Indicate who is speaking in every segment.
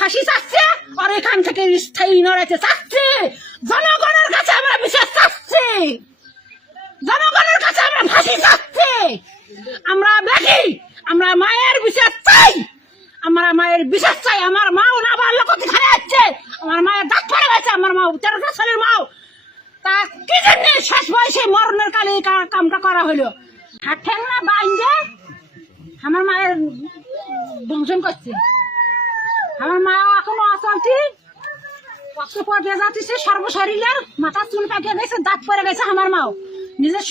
Speaker 1: ফাঁসি চাচ্ছে, আর এখান থেকে স্থায়ী নড়াইতে চাচ্ছে। জনগণের কাছে আমরা বিশ্বাস চাচ্ছি। জনগণের কাছে আমরা ফাঁসি চাচ্ছি। আমরা দেখি, আমরা মায়ের বিশ্বাস চাই। আমরা মায়ের বিশ্বাস চাই। আমার মাও না করতে খানে যাচ্ছে আমার মায়ের দাঁত পড়ে গেছে, আমার মা তেরোটা সালের মাও। তা কি জন্য শেষ বয়সে মরণের কালে এই কামটা করা হলো? হাত ঠ্যাং না বাইন্দে? আমার মায়ের দংশন করছে। আমার মা এখনও অচলতি কষ্ট মাথা চুল গেছে পরে গেছে আমার মাও। নিজের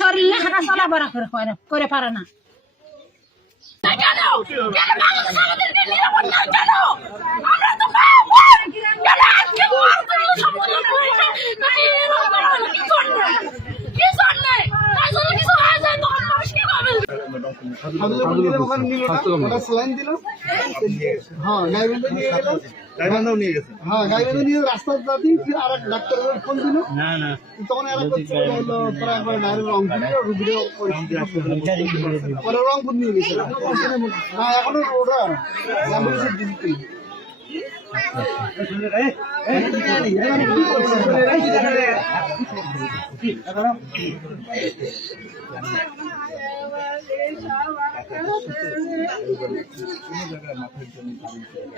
Speaker 1: করে করে- পারে না? আমরা তো মা, বোন। কেন আজকে মার করল সম্বোধন করে? নাকি এরকম করা হলো? কি জন্যে? কি জন্যে? তাই জন্য কিছু হয়ে যায় তখন মানুষ কি করবে?
Speaker 2: ওটা স্যালাইন দিল হ্যাঁ গাইবেন্দ্র নিয়ে গেল
Speaker 3: গাইবান্ধাও নিয়ে গেছে
Speaker 2: হ্যাঁ গাইবেন্দ্র নিয়ে রাস্তার দাদি আর এক ডাক্তারের ফোন দিল
Speaker 3: না না
Speaker 2: তখন রংপুর রংপুর নিয়ে গেছে না এখনও দিতে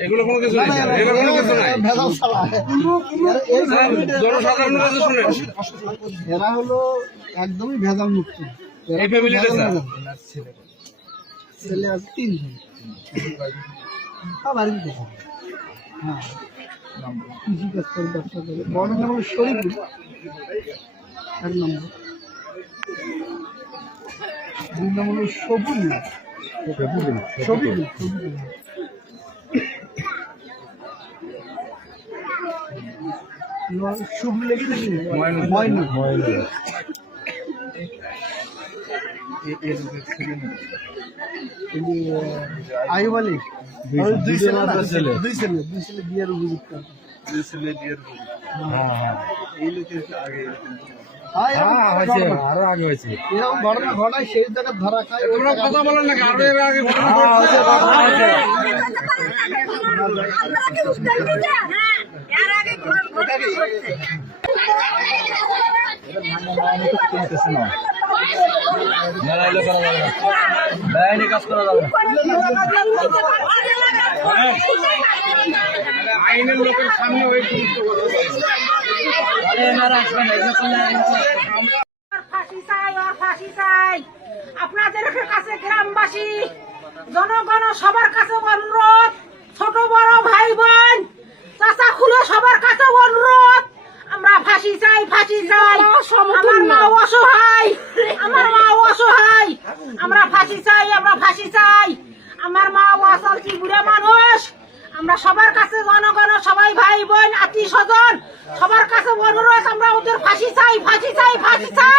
Speaker 3: এগুলো কোনো কিছু নাই এগুলো কোনো কিছু নাই। জনসাধারণের কাছে শুনেন।
Speaker 2: এরা হলো একদমই ভেজাল মুক্ত।
Speaker 3: এই ফ্যামিলিতে।
Speaker 2: ছেলে আছে তিনজন। বাড়িতে দেখো হ্যাঁ। কৃষি কাজ করে ব্যবসা করে। বড় নাম শরীফুল। এক নম্বর। দুই নম্বর হলো সবুল শুভ লেগে নাকি ময়নু। আয়ুব আলী। দুই ছেলে দুই ছেলে দুই ছেলে। বিয়ের উপযুক্ত। হ্যাঁ, এরকম ঘটনা-
Speaker 4: আরও আগে হয়েছে কাজ করা যাবে
Speaker 3: আইনের লোকের সামনে ওই
Speaker 1: আপনাদের কাছে গ্রামবাসী জনগণ সবার কাছে অনুরোধ ছোট বড় ভাই বোন চাচা খুলে সবার কাছে অনুরোধ। আমরা ফাঁসি চাই ফাঁসি চাই। আমার মা অসহায় আমার মা অসহায়। আমরা ফাঁসি চাই আমরা ফাঁসি চাই। আমার মা বুড়ে মানুষ। আমরা সবার কাছে জনগণ সবাই ভাই বোন, আত্মীয় স্বজন, সবার কাছে অনুরোধ আমরা ওদের ফাঁসি চাই ফাঁসি চাই ফাঁসি চাই।